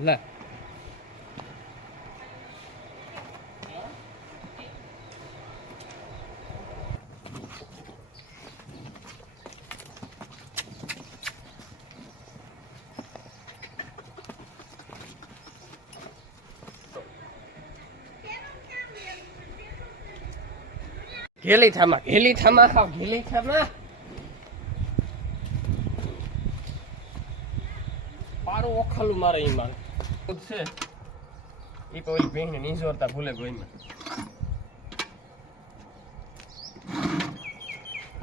લે. ઘેલી થામા થામા ખાવ ઘેલી થામા. પારું ઓખલું મારે મારે છે. એ કોઈ ભીંને નીંજોરતા ભૂલે ગોઈમાં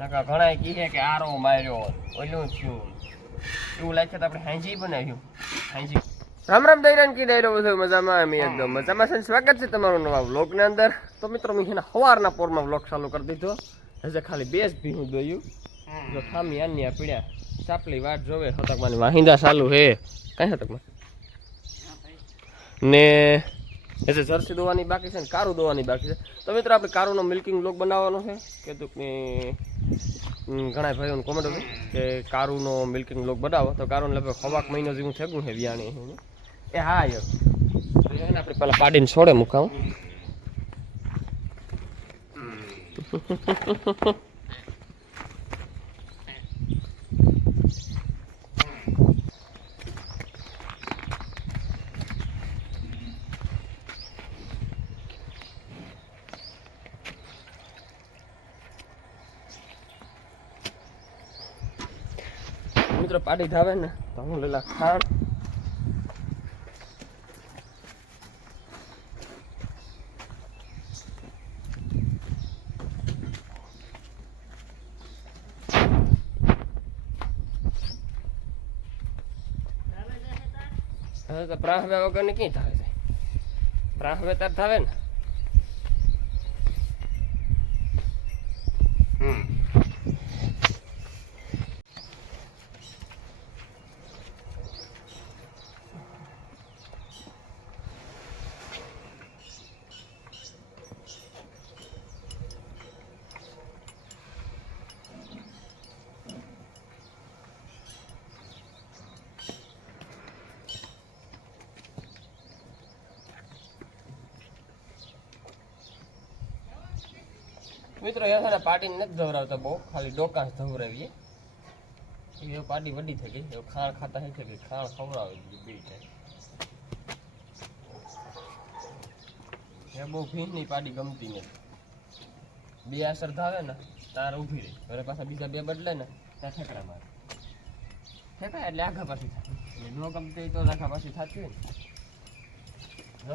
નકા ઘણા કીધે કે આરો માર્યો ઓલું થયું. એવું લાગે તો આપણે હાંજી બનાવ્યું. હાંજી. રામ રામ દૈરાન કી ડાયરો બધો મજામાં? અમે એકદમ મજામાં છે સ્વાગત છે તમારું નવા વ્લોગની અંદર. તો મિત્રો મેં એના સવારના પોરમાં વ્લોગ ચાલુ કરી દીધો. હજે ખાલી બે જ ભીનું દોયું. જો ખામી આની પીડ્યા. ચાપલી વાટ જોવે. હતકમાં વાહિંદા ચાલુ હે. કઈ હતકમાં? ને એ જે જર્સી દોવાની બાકી છે ને કારું દોવાની બાકી છે. તો મિત્રો આપણે કારુનો મિલ્કિંગ લોક બનાવવાનો છે. કે હમ, ઘણા ભાઈઓને કોમેન્ટ હતી કે કારુનો મિલ્કિંગ લોક બનાવો. તો કારુને લગભગ ખવાક મહિનો જેવું છે ગું છે વ્યાણી એ હા યાર એને આપણે પેલા પાડીને છોડે મુકાવું. મિત્રો પાડી ધાવે ને તો હું લેલા ખાણ હવે તો પ્રાહવે વગર ને ક્યાં થાવે છે? પ્રાહવે તાર થાવે ને? મિત્રો એ છે ને પાટીને નથી ધવરાવતા બહુ, ખાલી ડોકા જ ધવરાવીએ. એ પાટી વડી થઈ ગઈ એવું ખાણ ખાતા થઈ ગઈ ખાણ ખવડાવે બે ટાઈમ એ બહુ ભીંની પાડી ગમતી નથી. બે અસર ધાવે ને, તાર ઊભી રહી. હવે પાછા બીજા બે બદલે ને, ત્યાં ઠેકડા મારે. ઠેકાય એટલે આઘા પાછી થાય. એટલે ન ગમતી હોય તો આઘા પાછી થતી હોય ને.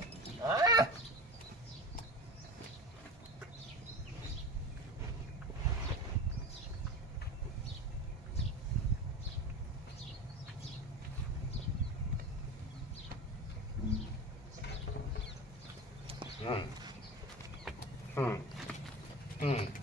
જો. આ! તો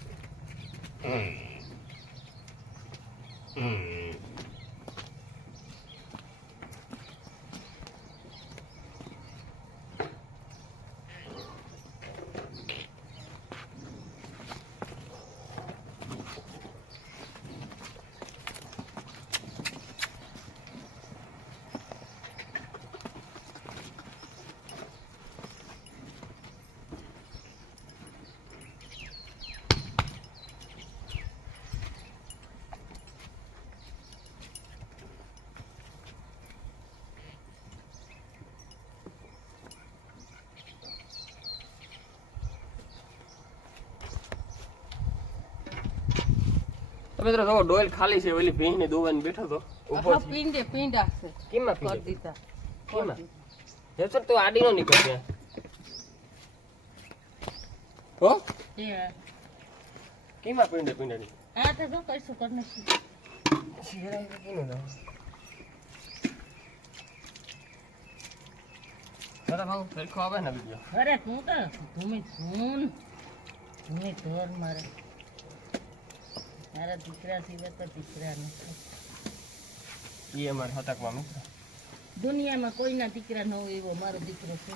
મિત્રો જો ડોલ ખાલી છે ઓલી ભીંડ ને દોવાની બેઠો તો. ઊભો છે પીંડે પીંડા છે. કેમાં કરી દીધા. કેમાં? હે તો આડી નો નીકળ ત્યાં. હો? કેમાં પીંડે પીંડે ની આ તો જો કઈશું કરી. શિરાય તો કેનું ના દાદા ભાવ સરખો આવે ને બીજો અરે તું તો ધૂમી ધૂન ધૂમી ધોર મારે. મારા દીકરા સિવાય તો દીકરા નથી. એ અમારે હતકમાં મિત્ર. દુનિયામાં કોઈના દીકરા ન હોય એવો મારો દીકરો છે.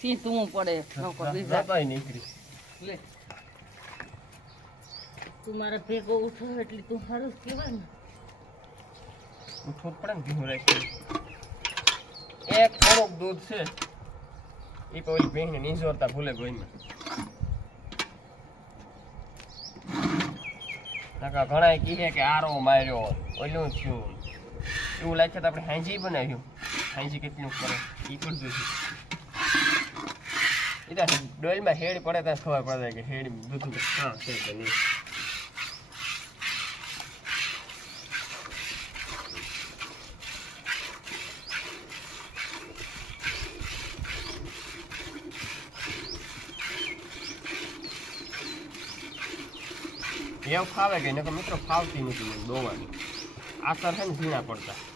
સી તું પડે બીજા રાતાય નીકળી. લે. તું મારા ભેગો ઉઠો એટલે તું સારું કહેવાય ને ઉઠવું પડે ને ભીનું રાખી એક થોડોક દૂધ છે. એ કોઈ ભીંને નીંજોરતા ભૂલે ગોઈમાં. નકા ઘણા કહે કે આરો માર્યો, ઓલું થયું. એવું લાગે તો આપણે હાંજી બનાવ્યું. હાંજી કેટલું કરે? એ પણ જોઈશું એ તો ડોલમાં હેડ પડે, ત્યાં ખબર પડે કે હેડ દૂધ હા છે એવું ફાવે કે નકર મિત્રો ફાવતી નથી મને દોવાની આસર છે ને ઝીણા પડતા.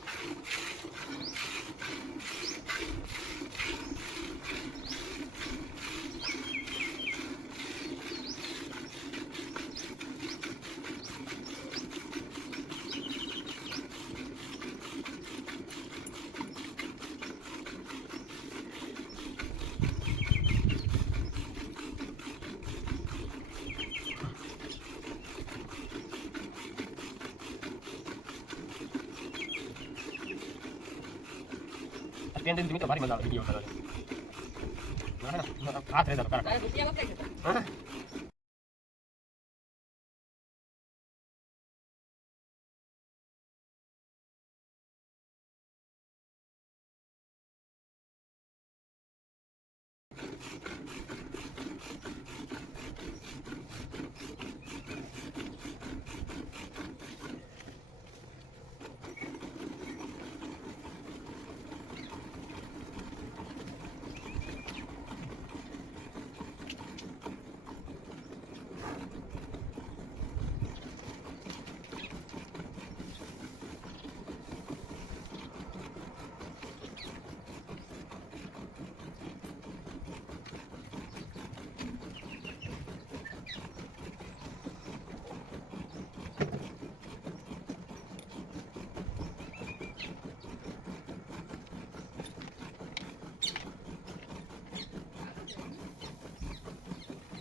અત્યારે મિત્રો ભારી મજા આવે વીડિયો કરવાની હાથ રહેતા કરા તારે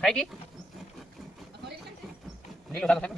ભજીયા વખાઈ જતા હા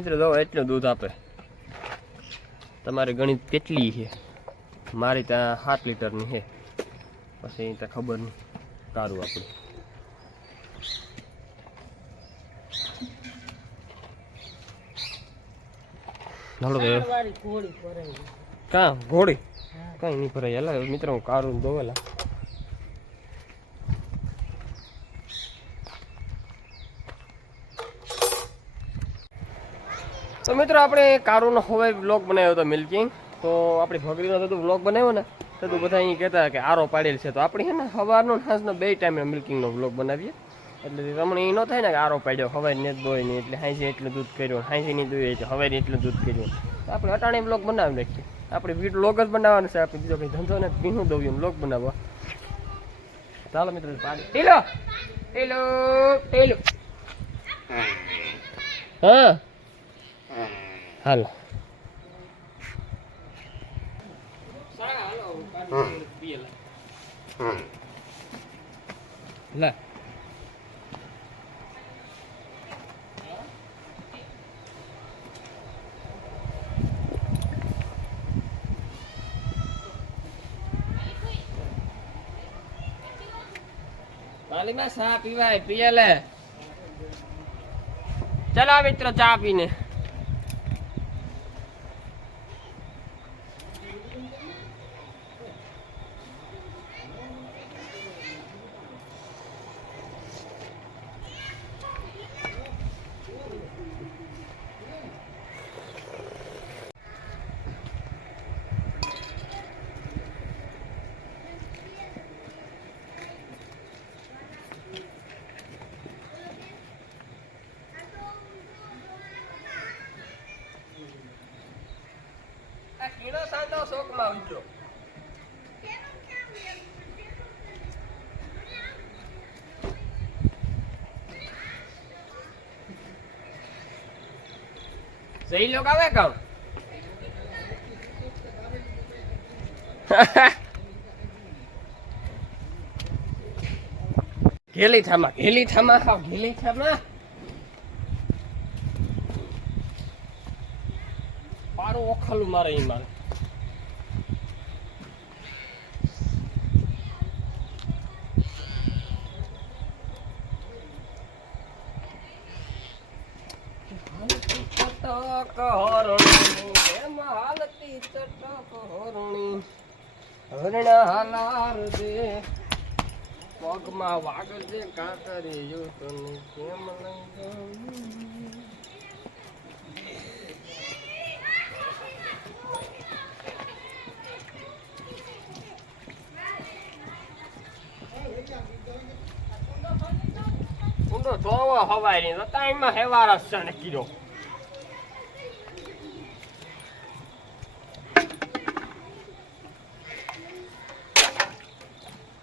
મિત્રો દો એટલું દૂધ આપે. તમારે ગણિત કેટલી છે? મારી ત્યાં સાત લીટરની છે. પછી ત્યાં ખબર નહીં. કારું આપણે. કાં? ઘોડી કાંઈ નહીં ભરાય. હેલા મિત્રો હું કારું દોવેલા. તો મિત્રો આપણે કારોનો હવે બ્લોગ બનાવ્યો હતો મિલ્કિંગ તો આપણી ભગરીનો તો બ્લોગ બનાવ્યો ને તો તું બધા અહીં કહેતા કે આરો પાડેલ છે. તો આપણે છે ને સવારનો ને સાંજનો બે ટાઈમે મિલ્કિંગનો બ્લોગ બનાવીએ. એટલે રમણી ન થાય ને કે આરો પાડ્યો હવે ને દોય નહીં એટલે હાંસી એટલું દૂધ કર્યું હાંસી નહીં દોઈએ એટલે હવે એટલું દૂધ કર્યું. તો આપણે અટાણી બ્લોગ બનાવી નાખીએ. આપણે વીડ બ્લોગ જ બનાવવાનો છે આપણે બીજો કંઈ ધંધો ને ભીનું દઉં બ્લોગ બનાવવા. ચાલો મિત્રો પાડી. ટીલો! ટીલો! ટીલો! હા. હાલો. લે. પાલીમાં સા પીવાય પીએ લે. ચલો મિત્રો ચા પીને. આ કીણો સાંધો શોકમાં આવે કામ ઘેલી થામા ઘેલી થામા ખાવ ઘેલી થામા. હરણી. હરણ હાલાર દે પગમાં વાગજે કાતરી તને કેમ લઈ ઊંડો ધોવો હવાય નહીં તો ટાઈમમાં હેવારસ છે ને કીધો.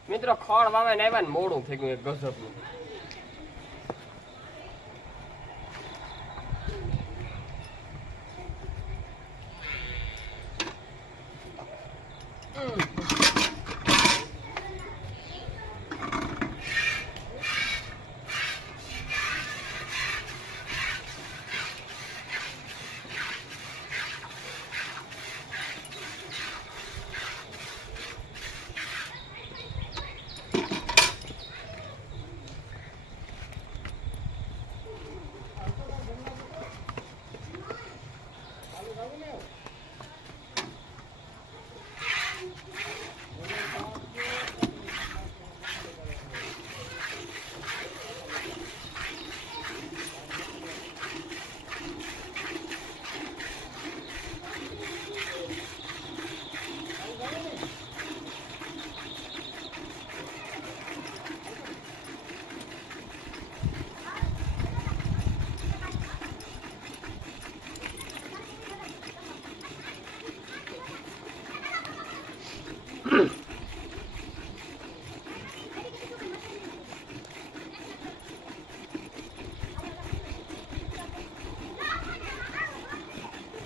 મિત્રો ખડ વાવે ને આવ્યા ને મોડું થઈ ગયું એક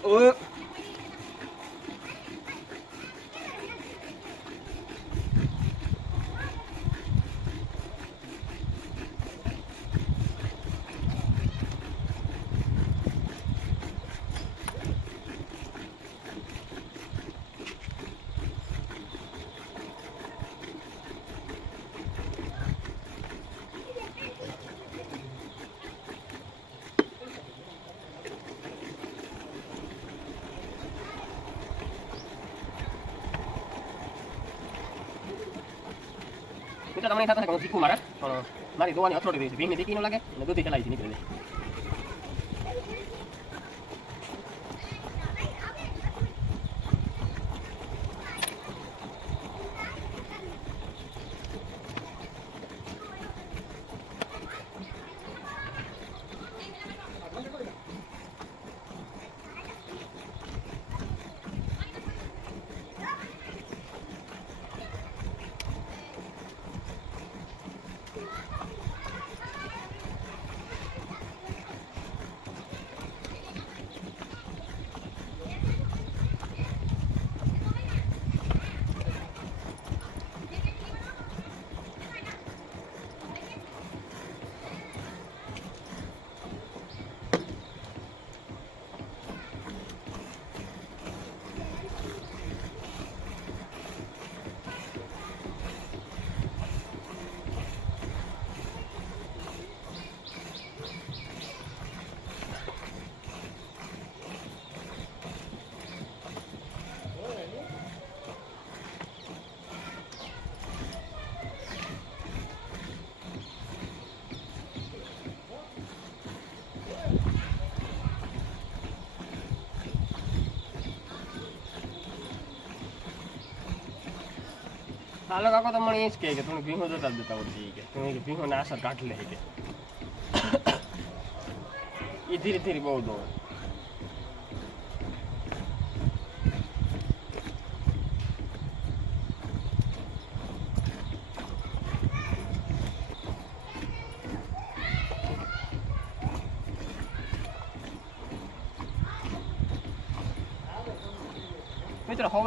ગજબનું ઓ મિત્રો તમને થતા શીખવું મારે, પણ મારી જોવાની અથોડી રહી છે. ભીંગની દીકી ન લાગે અને દૂધી ચલાવી છે નીકળી હાલો કાકો તો મને એ જ કહે કે તું ભીહો જોતા જતા હોતી કે. તું ભીહો ને અસર કાઢ લે કે. એ ધીરે ધીરે બહુ દોડ.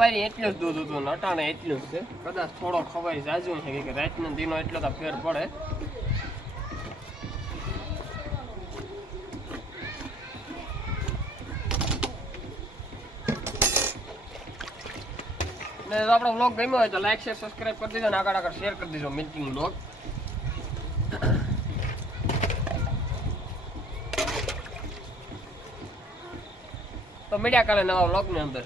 મિત્રો ખવારી એટલું જ દૂધ હતું ને અટાણે એટલું જ છે. કદાચ થોડો ખવારી જાજુ છે કે રાતનો દીનો એટલો તો ફેર પડે. ને જો આપણો વ્લોગ ગમ્યો હોય તો લાઈક શેર સબસ્ક્રાઇબ કરી દેજો અને આગળ આગળ શેર કરી દેજો મિલ્કિંગ વ્લોગ તો મળ્યા કાલે નવા વ્લોગની અંદર.